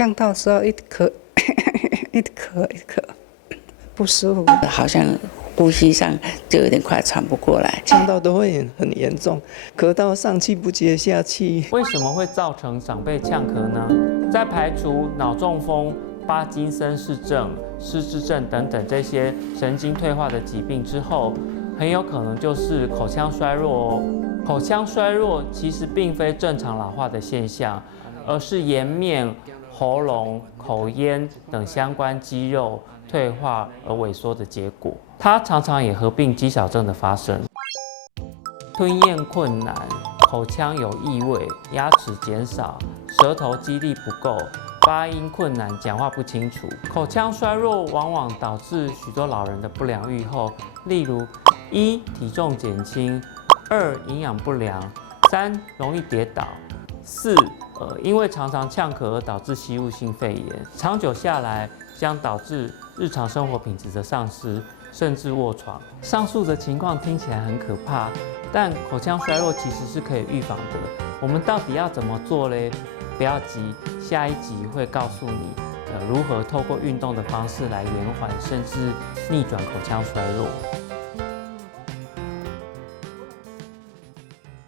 呛到的时候一直咳，一直咳，一直咳，不舒服，好像呼吸上就有点快喘不过来，呛到都会很严重，咳到上气不接下气。为什么会造成长辈呛咳呢？在排除脑中风、帕金森氏症、失智症等等这些神经退化的疾病之后，很有可能就是口腔衰弱哦。口腔衰弱其实并非正常老化的现象，而是颜面、喉咙、口咽等相关肌肉退化而萎缩的结果。它常常也合并肌少症的发生。吞咽困难、口腔有异味、牙齿减少、舌头肌力不够、发音困难、讲话不清楚。口腔衰弱往往导致许多老人的不良预后，例如1体重减轻，2营养不良，3容易跌倒，4因为常常呛咳而导致吸入性肺炎，长久下来将导致日常生活品质的丧失，甚至卧床。上述的情况听起来很可怕，但口腔衰弱其实是可以预防的。我们到底要怎么做嘞？不要急，下一集会告诉你，如何透过运动的方式来延缓甚至逆转口腔衰弱。